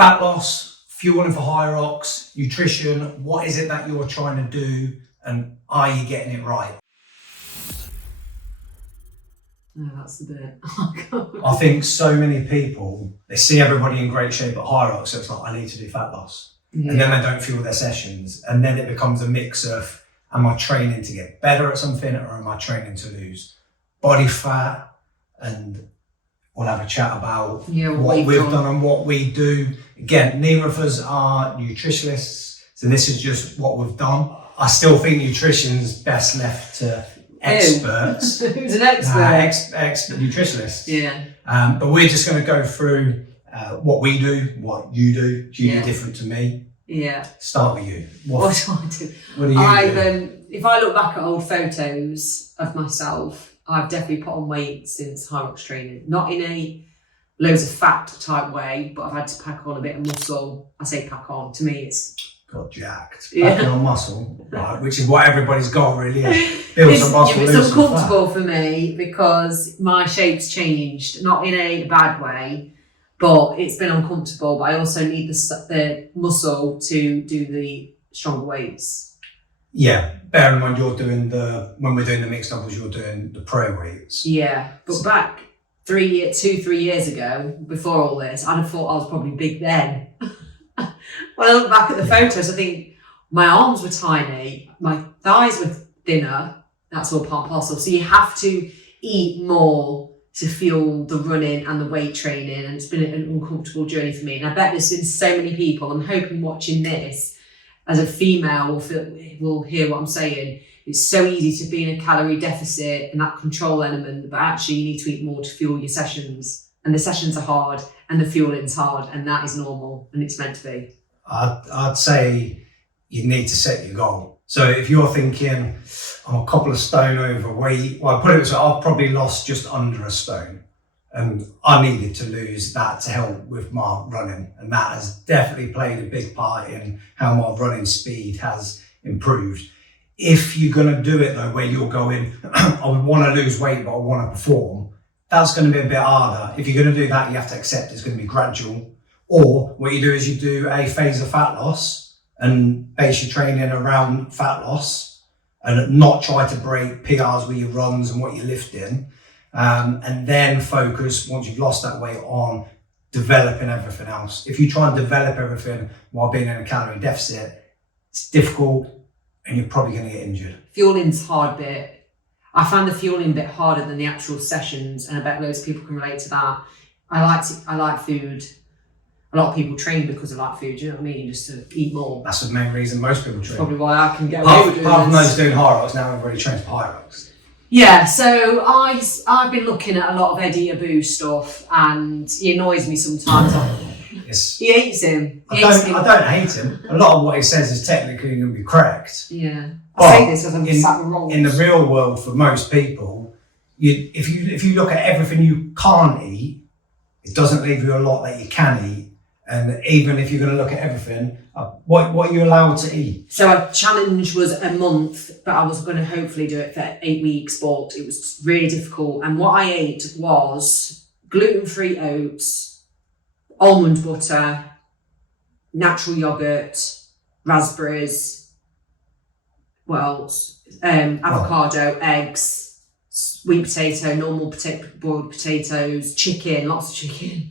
Fat loss, fueling for Hyrox, nutrition, what is it that you're trying to do and are you getting it right? No, that's the bit. I think so many people, they see everybody in great shape at Hyrox, so it's like, I need to do fat loss. Yeah. And then they don't fuel their sessions. And then it becomes a mix of, am I training to get better at something or am I training to lose body fat? And we'll have a chat about what we've done and what we do. Again, neither of us are nutritionists, so this is just what we've done. I still think nutrition's best left to experts. Who's an expert? Expert nutritionists. Yeah. But we're just going to go through what we do, what you do. You're different to me. Yeah. Start with you. What do I do? What do you do? If I look back at old photos of myself, I've definitely put on weight since Hyrox training. Not in a loads of fat type way, but I've had to pack on a bit of muscle. I say pack on, to me it's... Got jacked. Packing on muscle, right, which is what everybody's got really. Build some muscle, it's uncomfortable for me because my shape's changed, not in a bad way, but it's been uncomfortable. But I also need the muscle to do the stronger weights. Yeah, bear in mind when we're doing the mixed doubles, you're doing the pro weights. Yeah, but back 3 years ago, before all this, I'd have thought I was probably big then. When I look back at the photos, I think my arms were tiny, my thighs were thinner, that's all part and parcel. So you have to eat more to fuel the running and the weight training, and it's been an uncomfortable journey for me. And I bet there's been so many people, I'm hoping watching this, as a female will hear what I'm saying. It's so easy to be in a calorie deficit and that control element, but actually you need to eat more to fuel your sessions. And the sessions are hard and the fueling's hard, and that is normal and it's meant to be. I'd say you need to set your goal. So if you're thinking, I'm a couple of stone overweight, well, I put it this way, I've probably lost just under a stone. And I needed to lose that to help with my running. And that has definitely played a big part in how my running speed has improved. If you're going to do it though, where you're going, I would want to lose weight, but I want to perform, that's going to be a bit harder. If you're going to do that, you have to accept it's going to be gradual. Or what you do is you do a phase of fat loss and base your training around fat loss and not try to break PRs with your runs and what you're lifting. And then focus, once you've lost that weight, on developing everything else. If you try and develop everything while being in a calorie deficit, it's difficult and you're probably going to get injured. Fueling's hard bit. I find the fueling bit harder than the actual sessions, and I bet loads of people can relate to that. I like food. A lot of people train because they like food, do you know what I mean? Just to eat more. That's the main reason most people train. Probably why I can get away with doing Apart from those doing Hyrox, now everybody trains for Hyrox. Yeah, so I've been looking at a lot of Eddie Abu stuff, and he annoys me sometimes. Yes. He hates him. I don't hate him. A lot of what he says is technically going to be correct. Yeah. I say this as I'm sat with wrong. In the real world, for most people, if you look at everything you can't eat, it doesn't leave you a lot that you can eat. And even if you're going to look at everything, what are you allowed to eat? So our challenge was a month, but I was going to hopefully do it for 8 weeks, but it was really difficult. And what I ate was gluten-free oats, almond butter, natural yogurt, raspberries, what else? Avocado, eggs, sweet potato, normal boiled potatoes, chicken, lots of chicken.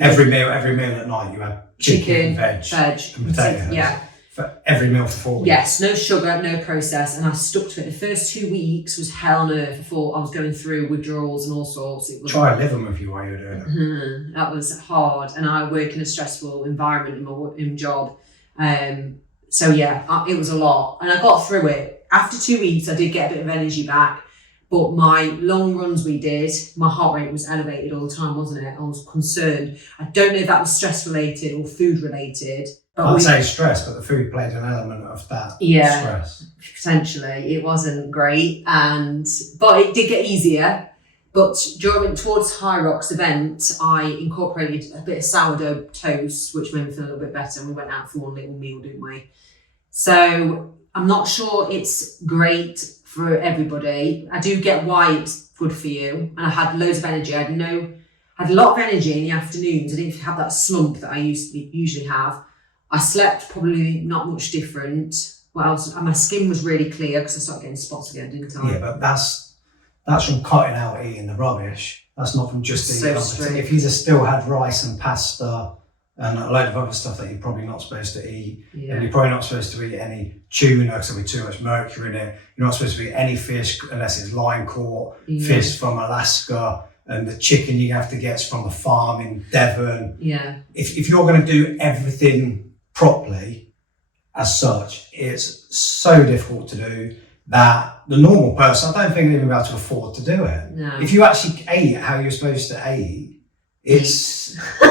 Every meal at night you had chicken, veg and potatoes. Yeah. For every meal for 4 weeks. Yes, no sugar, no process, and I stuck to it. The first 2 weeks was hell on earth. I thought I was going through withdrawals and all sorts. Try living with you while you're doing it. That was hard, and I work in a stressful environment in my job. So yeah, it was a lot, and I got through it. After 2 weeks, I did get a bit of energy back. But my long runs we did, my heart rate was elevated all the time, wasn't it? I was concerned. I don't know if that was stress related or food related. I'd say stress, but the food played an element of that stress. Potentially. It wasn't great, but it did get easier. But towards Hyrox event, I incorporated a bit of sourdough toast, which made me feel a little bit better. And we went out for one little meal, didn't we? So I'm not sure it's great for everybody. I do get why it's good for you, and I had loads of energy. I had a lot of energy in the afternoons. I didn't have that slump that I usually have. I slept probably not much different. What else? And my skin was really clear because I started getting spots again, didn't I? Yeah, but that's from cutting out eating the rubbish. That's not from just eating. If you just still had rice and pasta and a load of other stuff that you're probably not supposed to eat, and you're probably not supposed to eat any tuna because there'll be too much mercury in it. You're not supposed to eat any fish unless it's line caught fish from Alaska, and the chicken you have to get from a farm in Devon. Yeah. If you're going to do everything properly, as such, it's so difficult to do that the normal person, I don't think they'd be able to afford to do it. No. If you actually ate how you're supposed to eat, it's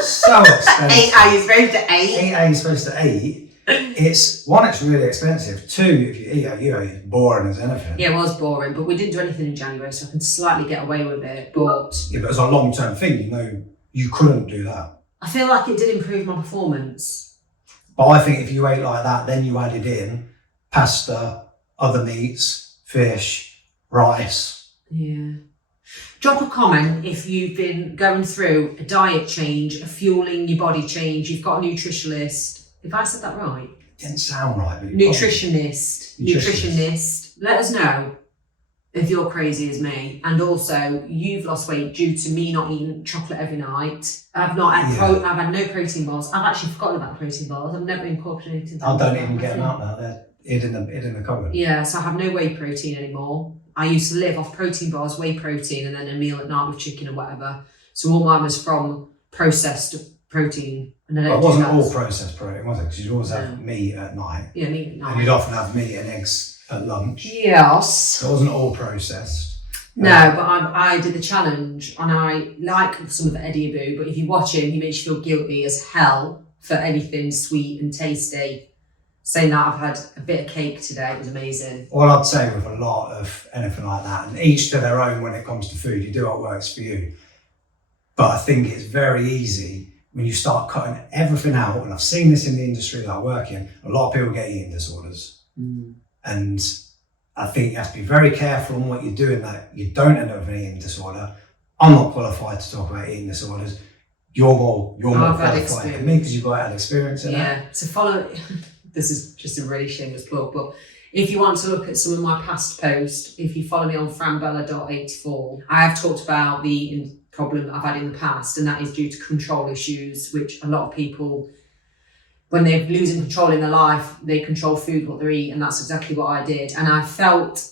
so expensive. Eat how you're supposed to eat. Eat how you're supposed to eat. It's one, it's really expensive. Two, if you eat how you eat, it's boring as anything. Yeah, it was boring, but we didn't do anything in January, so I can slightly get away with it. But yeah, but as a long-term thing, you know, you couldn't do that. I feel like it did improve my performance. But I think if you ate like that, then you added in pasta, other meats, fish, rice. Yeah. Drop a comment if you've been going through a diet change, a fueling your body change, you've got a nutritionist. If I said that right? It didn't sound right. But Nutritionist. Let us know if you're crazy as me. And also, you've lost weight due to me not eating chocolate every night. I've not had I've had no protein bars. I've actually forgotten about protein bars. I've never incorporated them. I don't even get them out now. They're hid in the cupboard. Yeah, so I have no whey protein anymore. I used to live off protein bars, whey protein, and then a meal at night with chicken or whatever. So all mine was from processed protein. And It wasn't all processed protein, was it? Because you'd always have meat at night. Yeah, meat at night. And you'd often have meat and eggs at lunch. Yes. It wasn't all processed. No, but I did the challenge, and I like some of the Eddie Abu, but if you watch him, he makes you feel guilty as hell for anything sweet and tasty. Saying that, I've had a bit of cake today, it was amazing. All I'd say with a lot of anything like that, and each to their own when it comes to food, you do what works for you. But I think it's very easy when you start cutting everything out, and I've seen this in the industry that I work in, a lot of people get eating disorders. And I think you have to be very careful on what you're doing that you don't end up with an eating disorder. I'm not qualified to talk about eating disorders. You're more qualified than me because you've got had experience in that. Yeah, to follow, this is just a really shameless plug, but if you want to look at some of my past posts, if you follow me on frambella.84, I have talked about the eating problem that I've had in the past, and that is due to control issues, which a lot of people, when they're losing control in their life, they control food, what they eat, and that's exactly what I did. And I felt,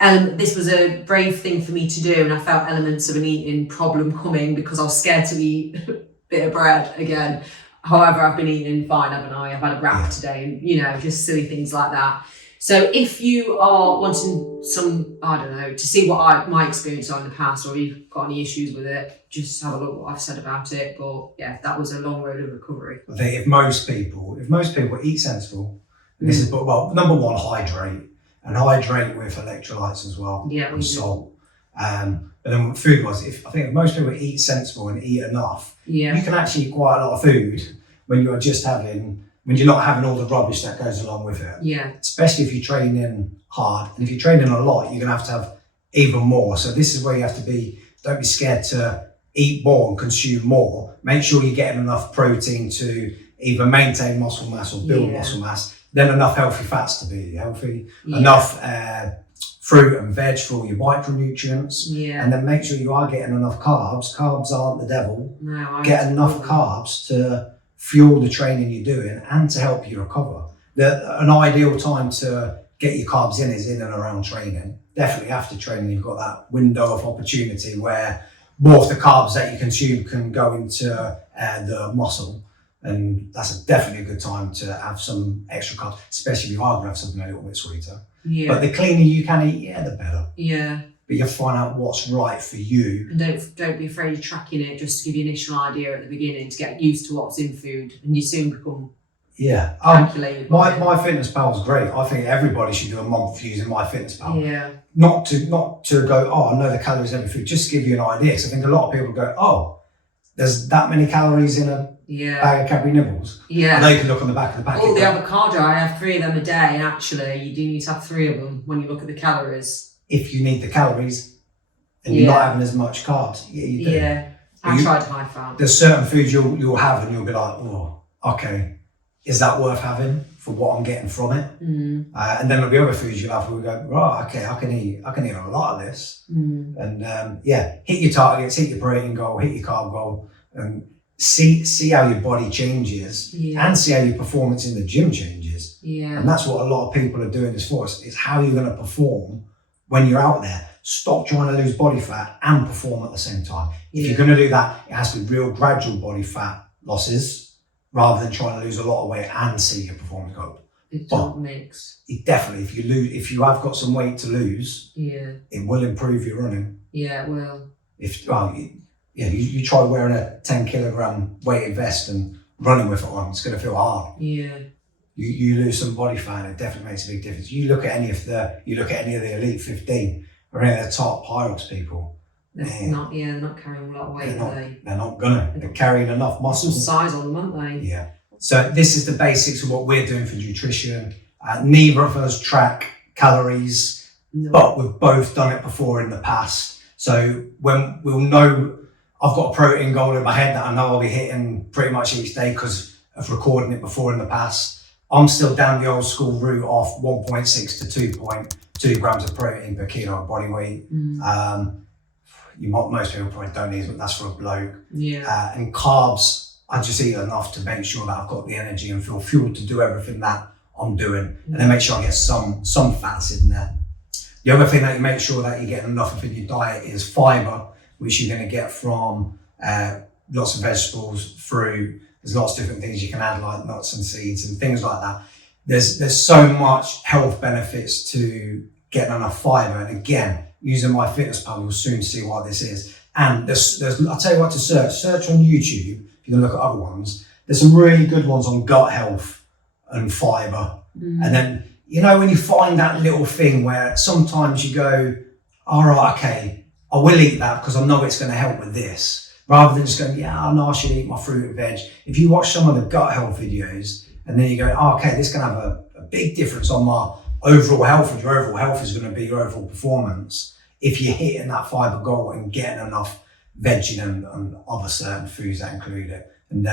this was a brave thing for me to do, and I felt elements of an eating problem coming because I was scared to eat a bit of bread again. However, I've been eating fine, haven't I? I've had a wrap today, and just silly things like that. So if you are wanting some, I don't know, to see what my experience are in the past, or if you've got any issues with it, just have a look at what I've said about it. But yeah, that was a long road of recovery. I think if most people eat sensible, this is, well, number one, hydrate with electrolytes as well, and salt. But then food-wise, I think if most people eat sensible and eat enough, you can actually eat quite a lot of food when you're not having all the rubbish that goes along with it. Yeah. Especially if you're training hard, and if you're training a lot, you're gonna have even more. So this is where you have to be. Don't be scared to eat more and consume more. Make sure you're getting enough protein to either maintain muscle mass or build muscle mass. Then enough healthy fats to be healthy. Enough fruit and veg for all your micronutrients. And then make sure you are getting enough carbs. Carbs aren't the devil. No, get enough carbs to fuel the training you're doing and to help you recover. An ideal time to get your carbs in is in and around training. Definitely after training, you've got that window of opportunity where more of the carbs that you consume can go into the muscle. And that's definitely a good time to have some extra carbs, especially if you are going to have something a little bit sweeter. But the cleaner you can eat, the better. But you have to find out what's right for you. And don't be afraid of tracking it, just to give you an initial idea at the beginning, to get used to what's in food, and you soon become calculated. MyFitnessPal is great. I think everybody should do a month using MyFitnessPal. Not to go, I know the calories in every food, just to give you an idea. Because I think a lot of people go, there's that many calories in a bag of Cadbury nibbles. And they can look on the back of the packet. The avocado, I have 3 of them a day, and actually you do need to have 3 of them when you look at the calories. If you need the calories and you're not having as much carbs, you do. I tried high fat. There's certain foods you'll have and you'll be like, oh, okay, is that worth having for what I'm getting from it? And then there'll be other foods you'll have where we go, right, okay, I can eat a lot of this. And hit your targets, hit your protein goal, hit your carb goal, and see how your body changes and see how your performance in the gym changes. And that's what a lot of people are doing this for. It's how you're going to perform when you're out there. Stop trying to lose body fat and perform at the same time. If you're going to do that, it has to be real gradual body fat losses rather than trying to lose a lot of weight and see your performance go. It don't mix. It definitely, if you have got some weight to lose, it will improve your running. Yeah, it will. You try wearing a 10 kilogram weighted vest and running with it on, it's going to feel hard. Yeah. You lose some body fat, and it definitely makes a big difference. You look at any of the Elite 15 or any of the top Hyrox people. They're not carrying a lot of weight, they're not gonna. They're carrying enough muscle. Some size on them, aren't they? Yeah. So this is the basics of what we're doing for nutrition. Neither of us track calories, but we've both done it before in the past. So when we'll know, I've got a protein goal in my head that I know I'll be hitting pretty much each day because of recording it before in the past. I'm still down the old school route of 1.6 to 2.2 grams of protein per kilo of body weight. Most people probably don't eat, but that's for a bloke. Yeah. And carbs, I just eat enough to make sure that I've got the energy and feel fueled to do everything that I'm doing, and then make sure I get some fats in there. The other thing that you make sure that you get enough of in your diet is fibre, which you're going to get from lots of vegetables, fruit. There's lots of different things you can add, like nuts and seeds and things like that. There's so much health benefits to getting enough fibre, and again, using my fitness pal, you'll soon see what this is. And I'll tell you what to search on YouTube. If you can look at other ones, there's some really good ones on gut health and fibre. And then, when you find that little thing where sometimes you go, all right, okay, I will eat that because I know it's going to help with this, rather than just going, I know I should eat my fruit and veg. If you watch some of the gut health videos and then you go, okay, this can have a big difference on my overall health, and your overall health is going to be your overall performance if you're hitting that fibre goal and getting enough veg and other certain foods that include it. And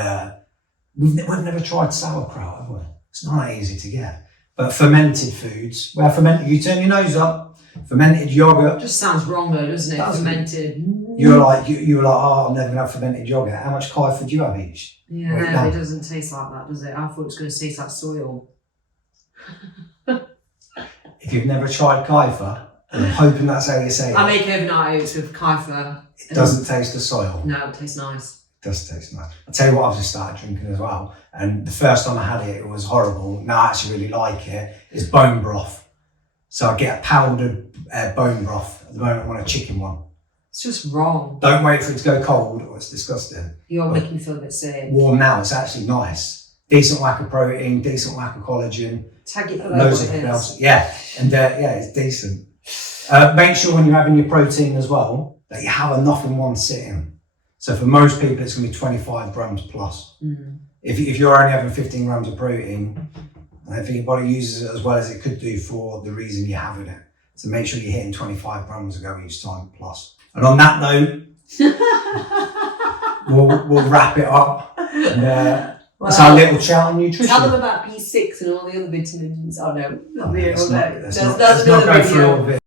we've never tried sauerkraut, have we? It's not that easy to get. But fermented foods, you turn your nose up, fermented yogurt. Just sounds wrong though, doesn't it? Fermented. You were like, oh, I'm never going to have fermented yogurt. How much kefir do you have each? Yeah, it doesn't taste like that, does it? I thought it was going to taste like soil. If you've never tried kefir, I'm hoping that's how you say it. I make overnight oats with kefir. It doesn't taste the soil. No, it tastes nice. It does taste nice. I'll tell you what, I've just started drinking as well. And the first time I had it, it was horrible. Now I actually really like it. It's bone broth. So I get a powdered bone broth. At the moment I want a chicken one. It's just wrong. Don't wait for it to go cold or it's disgusting. You're making me feel a bit sick. Warm now, it's actually nice. Decent whack of protein, decent whack of collagen. Tag it loads of everything else. Yeah, and it's decent. Make sure when you're having your protein as well, that you have enough in one sitting. So for most people, it's going to be 25 grams plus. If you're only having 15 grams of protein, I don't think your body uses it as well as it could do for the reason you're having it. So make sure you're hitting 25 grams a go each time plus. And on that note, we'll wrap it up. And, that's our little chat on nutrition. Tell them about B6 and all the other vitamins. Oh no, not the let's not go through all of it.